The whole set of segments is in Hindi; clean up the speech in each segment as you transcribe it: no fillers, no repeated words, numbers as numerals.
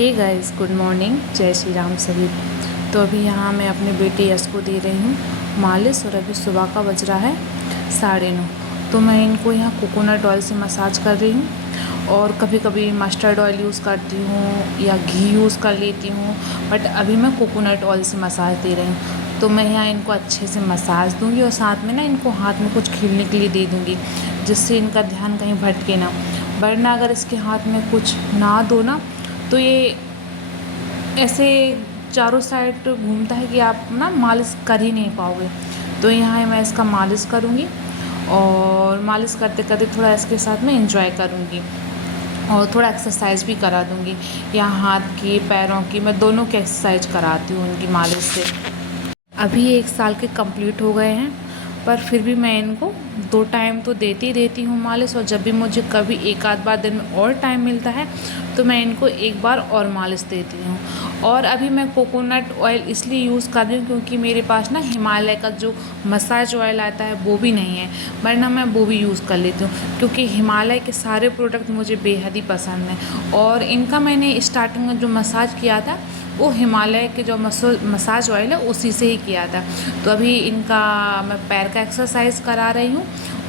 हे गाइस, गुड मॉर्निंग, जय श्री राम सभी। तो अभी यहाँ मैं अपने बेटे यश को दे रही हूँ मालिश और अभी सुबह का बज रहा है 9:30। तो मैं इनको यहाँ कोकोनट ऑयल से मसाज कर रही हूँ और कभी कभी मस्टर्ड ऑयल यूज़ करती हूँ या घी यूज़ कर लेती हूँ, बट अभी मैं कोकोनट ऑयल से मसाज दे रही हूँ। तो मैं यहाँ इनको अच्छे से मसाज दूँगी और साथ में ना इनको हाथ में कुछ खेलने के लिए दे दूँगी, जिससे इनका ध्यान कहीं भटके ना। वरना अगर इसके हाथ में कुछ ना दो ना तो ये ऐसे चारों साइड घूमता है कि आप ना मालिश कर ही नहीं पाओगे। तो यहाँ मैं इसका मालिश करूँगी और मालिश करते करते थोड़ा इसके साथ में एंजॉय करूँगी और थोड़ा एक्सरसाइज भी करा दूँगी। यहाँ हाथ की पैरों की मैं दोनों की एक्सरसाइज कराती हूँ उनकी मालिश से। अभी 1 साल के कंप्लीट हो गए हैं, पर फिर भी मैं इनको 2 टाइम तो देती हूँ मालिश, और जब भी मुझे कभी एक आध बार दिन में और टाइम मिलता है तो मैं इनको एक बार और मालिश देती हूँ। और अभी मैं कोकोनट ऑयल इसलिए यूज़ कर रही हूँ क्योंकि मेरे पास ना हिमालय का जो मसाज ऑयल आता है वो भी नहीं है, वरना मैं वो भी यूज़ कर लेती हूँ क्योंकि हिमालय के सारे प्रोडक्ट मुझे बेहद ही पसंद हैं। और इनका मैंने स्टार्टिंग में जो मसाज किया था वो हिमालय के जो मसाज ऑयल है उसी से ही किया था। तो अभी इनका मैं पैर का एक्सरसाइज करा रही हूँ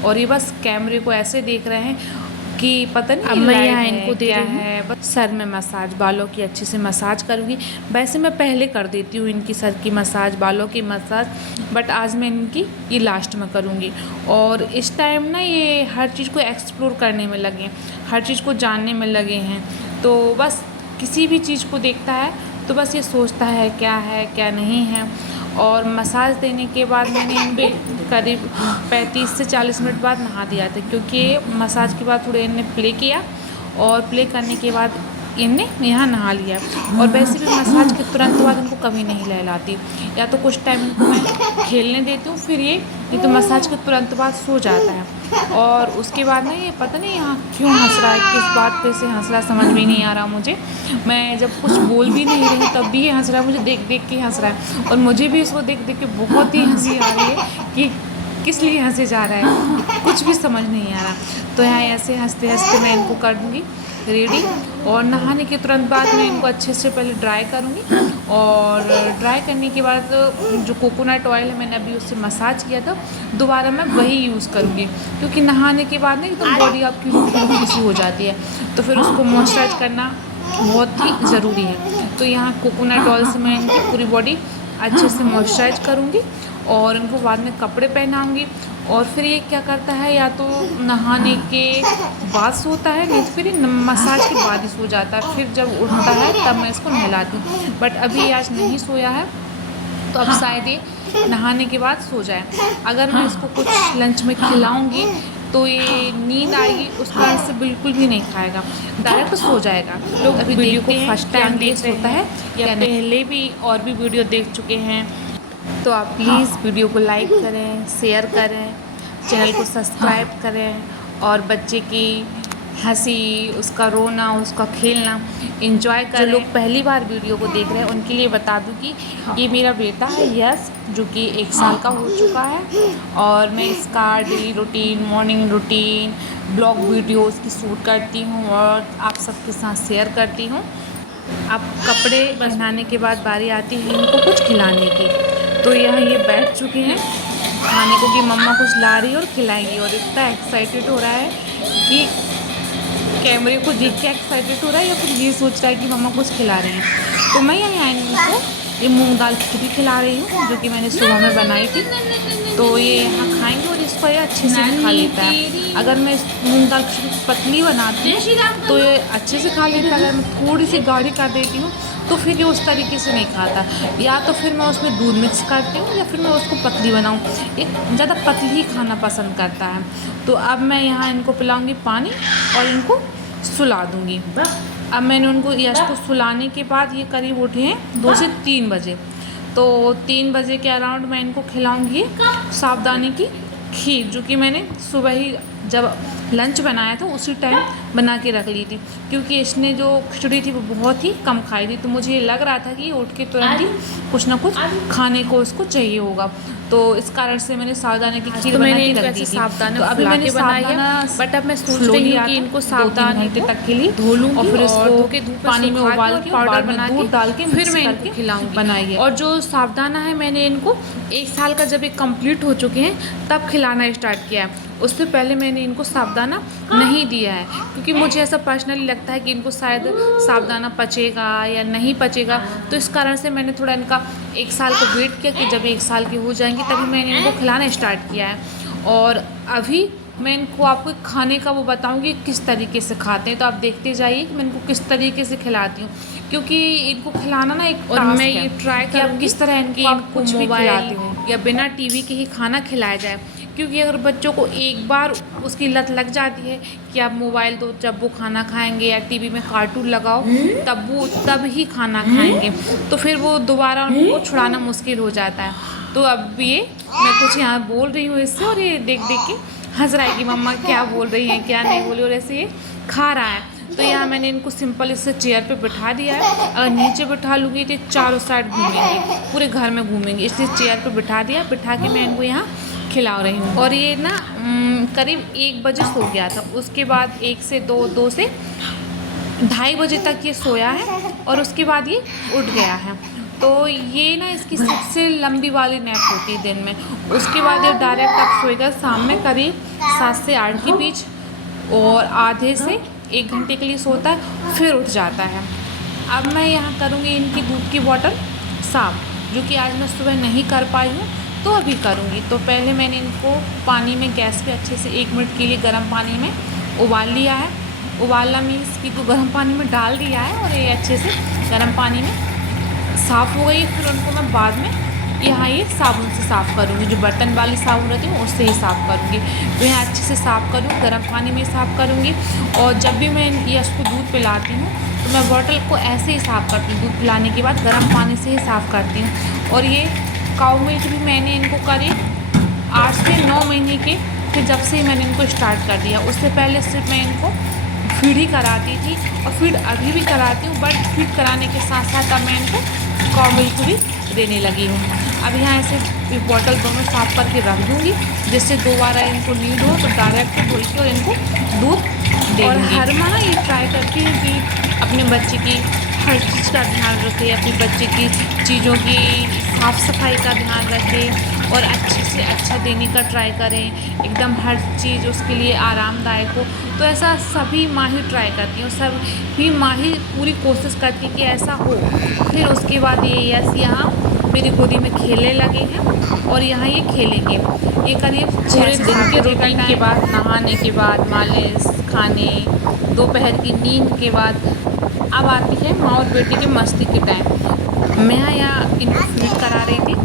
और ये बस कैमरे को ऐसे देख रहे हैं कि पता नहीं। अब मैं यहाँ इनको दे रही है बस सर में मसाज, बालों की अच्छे से मसाज करूँगी। वैसे मैं पहले कर देती हूँ इनकी सर की मसाज, बालों की मसाज, बट आज मैं इनकी ये लास्ट में करूँगी। और इस टाइम ना ये हर चीज़ को एक्सप्लोर करने में लगे हैं, हर चीज़ को जानने में लगे हैं। तो बस किसी भी चीज़ को देखता है तो बस ये सोचता है क्या नहीं है। और मसाज देने के बाद मैंने इनको करीब 35 से 40 मिनट बाद नहा दिया था, क्योंकि मसाज के बाद थोड़े इन्हें प्ले किया और प्ले करने के बाद इनने यहाँ नहा लिया। और वैसे भी मसाज के तुरंत बाद इनको कभी नहीं नहलाती, या तो कुछ टाइम इनको मैं खेलने देती हूँ, फिर ये तो मसाज के तुरंत बाद सो जाता है। और उसके बाद ना ये पता नहीं यहाँ क्यों हंस रहा है, किस बात पे से हंस रहा है समझ में नहीं आ रहा मुझे। मैं जब कुछ बोल भी नहीं रही तब भी ये हंस रहा है, मुझे देख देख के हंस रहा है, और मुझे भी इसको देख देख के बहुत ही हंसी आ रही है कि किस लिए हंसे जा रहा है, कुछ भी समझ नहीं आ रहा। तो यहाँ ऐसे हंसते हंसते मैं इनको कर दूँगी रेडी। और नहाने के तुरंत बाद मैं इनको अच्छे से पहले ड्राई करूँगी, और ड्राई करने के बाद जो कोकोनट ऑयल है मैंने अभी उससे मसाज किया था दोबारा मैं वही यूज़ करूँगी, क्योंकि नहाने के बाद ना एकदम बॉडी आपकी रूखी सी हो जाती है, तो फिर उसको मॉइस्चराइज करना बहुत ही ज़रूरी है। तो यहाँ कोकोनट ऑयल से मैं इनकी पूरी बॉडी अच्छे से मॉइस्चराइज करूँगी और इनको बाद में कपड़े पहनाऊँगी। और फिर ये क्या करता है, या तो नहाने के बाद सोता है, नहीं तो फिर ये मसाज के बाद ही सो जाता है। फिर जब उठता है तब मैं इसको नहलाती हूँ, बट अभी आज नहीं सोया है तो अब शायद ये नहाने के बाद सो जाए। अगर मैं इसको कुछ लंच में खिलाऊँगी तो ये नींद आएगी, उस कारण से बिल्कुल भी नहीं खाएगा, डायरेक्ट सो जाएगा। लोग अभी वीडियो को फर्स्ट टाइम देख होता है या पहले भी और भी वीडियो देख चुके हैं, तो आप प्लीज़ वीडियो को लाइक करें, शेयर करें, चैनल को सब्सक्राइब करें, और बच्चे की हंसी, उसका रोना, उसका खेलना एंजॉय करें। जो लोग पहली बार वीडियो को देख रहे हैं उनके लिए बता दूं कि ये मेरा बेटा है यश, जो कि 1 साल का हो चुका है, और मैं इसका daily routine, morning routine, blog videos की शूट करती हूँ और आप सबके साथ शेयर करती हूँ। अब कपड़े पहनाने के बाद बारी आती है इनको कुछ खिलाने की। तो यहाँ ये बैठ चुके हैं खाने को कि मम्मा कुछ ला रही है और खिलाएंगी, और इतना एक्साइटेड हो रहा है कि कैमरे को देख के एक्साइटेड हो रहा है या फिर ये सोच रहा है कि मम्मा कुछ खिला रहे हैं। तो मैं यहाँ इनको ये मूंग दाल खिचड़ी खिला रही हूँ, जो कि मैंने सुबह में बनाई थी। तो ये यहाँ खाएंगे और इसको ये अच्छे से खा लेता है। अगर मैं मूंग दाल खिचड़ी पतली बनाती हूँ तो ये अच्छे से खा लेता है, अगर मैं थोड़ी सी गाढ़ी कर देती हूँ तो फिर ये उस तरीके से नहीं खाता। या तो फिर मैं उसमें दूध मिक्स करती हूँ या फिर मैं उसको पतली बनाऊँ, ये ज़्यादा पतली ही खाना पसंद करता है। तो अब मैं यहाँ इनको पिलाऊँगी पानी और इनको सुला दूँगी। अब मैंने उनको यश को सुलाने के बाद ये करीब उठे हैं 2 से 3 बजे, तो 3 बजे के अराउंड मैं इनको खिलाऊँगी साबुदाने की खीर, जो कि मैंने सुबह ही जब लंच बनाया था उसी टाइम बना के रख ली थी, क्योंकि इसने जो खिचड़ी थी वो बहुत ही कम खाई थी। तो मुझे लग रहा था कि उठ के तुरंत ही कुछ ना कुछ खाने को उसको चाहिए होगा। तो इस कारण से मैंने साबूदाने की खीर तो बना मैंने के इनको रख ऐसे दी थी। साबूदाना तो अभी फुला मैंने के बनाई है, साबूदाना बट अब मैं सोच फ्लो रही लिया हूँ कि था इनको 2-3 साबूदाने घंटे को तक के लिए, धो लूँगी और फिर और इसको धो के धूप में पानी में सुखा के उबाल और के और पाउडर बाद में बना के दूध डाल के फिर मिक्स मैं करके इनको खिलाऊंगी। बनाई है। और जो साबूदाना है मैंने इनको 1 साल का जब ये कंप्लीट हो चुके हैं तब खिलाना स्टार्ट किया है। उससे पहले मैंने इनको साबूदाना नहीं दिया है, क्योंकि मुझे ऐसा पर्सनली लगता है कि इनको शायद साबूदाना पचेगा या नहीं पचेगा। तो इस कारण से मैंने थोड़ा इनका 1 साल को वेट किया कि जब 1 साल की हो जाएंगी तभी मैंने इनको खिलाना स्टार्ट किया है। और अभी मैं इनको आपको खाने का वो बताऊंगी किस तरीके से खाते हैं, तो आप देखते जाइए कि मैं इनको किस तरीके से खिलाती हूँ, क्योंकि इनको खिलाना ना एक और टास्क मैं है ये ट्राई कि आप करूँगी किस तरह कि आप इनको कुछ भी मोबाइल खिलाती या बिना टीवी के ही खाना खिलाया जाए। क्योंकि अगर बच्चों को एक बार उसकी लत लग जाती है कि आप मोबाइल दो जब वो खाना खाएंगे, या टीवी में कार्टून लगाओ तब ही खाना खाएंगे, तो फिर वो दोबारा उनको छुड़ाना मुश्किल हो जाता है। तो अब ये मैं कुछ यहाँ बोल रही हूँ इससे, और ये देख देख के हंस रहा है कि मम्मा क्या बोल रही हैं क्या नहीं बोली, और ऐसे ये खा रहा है। तो यहाँ मैंने इनको सिंपल इससे चेयर पे बिठा दिया है। अगर नीचे बिठा लूँगी तो चारों साइड घूमेंगे, पूरे घर में घूमेंगे, इसलिए चेयर पे बिठा दिया। बिठा के मैं इनको यहाँ खिला रही हूँ। और ये ना करीब 1 बजे सो गया था, उसके बाद 1 से 2 से 2:30 बजे तक ये सोया है, और उसके बाद ये उठ गया है। तो ये ना इसकी सबसे लंबी वाली नैप होती है दिन में। उसके बाद ये डायरेक्ट अब सोएगा शाम में करीब 7 से 8 के बीच, और आधे से 1 घंटे के लिए सोता है, फिर उठ जाता है। अब मैं यहाँ करूँगी इनकी दूध की बॉटल साफ़, जो कि आज मैं सुबह नहीं कर पाई हूँ, तो अभी करूँगी। तो पहले मैंने इनको पानी में गैस पे अच्छे से 1 मिनट के लिए गर्म पानी में उबाल लिया है। उबालना मीन्स कि तो गर्म पानी में डाल दिया है, और ये अच्छे से गर्म पानी में साफ़ हो गई। फिर उनको मैं बाद में यहाँ ये साबुन से साफ़ करूँगी, जो बर्तन वाली साबुन रहती है उससे ही साफ़ करूँगी। तो यहाँ अच्छे से साफ़ करूँ, गर्म पानी में साफ़ करूँगी। और जब भी मैं ये उसको दूध पिलाती हूँ तो मैं बॉटल को ऐसे ही साफ़ करती हूँ, दूध पिलाने के बाद गर्म पानी से ही साफ़ करती हूँ। और ये काऊ मिल्क भी मैंने इनको करीब 8 से 9 महीने के फिर जब से मैंने इनको स्टार्ट कर दिया। उससे पहले सिर्फ मैं इनको फीड ही कराती थी, और फीड अभी भी कराती हूँ, बट फीड कराने के साथ साथ अब मैं इनको काऊ मिल्क भी देने लगी हूँ। अब यहाँ ऐसे बॉटल दोनों साफ़ करके रख दूँगी, जिससे दोबारा इनको नीड हो तो डायरेक्ट धुल के और इनको दूध दे दूँगी। और हर माह ये ट्राई करती हूँ कि अपने बच्चे की हर चीज़ का ध्यान रखें, अपने बच्चे की चीज़ों की साफ़ सफाई का ध्यान रखें, और अच्छे से अच्छा देने का ट्राई करें, एकदम हर चीज़ उसके लिए आरामदायक हो। तो ऐसा सभी माँ ही ट्राई करती हूँ, सभी माँ ही पूरी कोशिश करती कि ऐसा हो। फिर उसके बाद ये यस यहाँ मेरी गोदी में खेलने लगे हैं, और यहाँ ये खेलेंगे। ये करीब पूरे दिन के रूटीन के बाद, नहाने के बाद, मालिश, खाने, दोपहर की नींद के बाद अब आती है माँ और बेटी की मस्ती के टाइम। मैं यहाँ इनको फीड करा रही थी।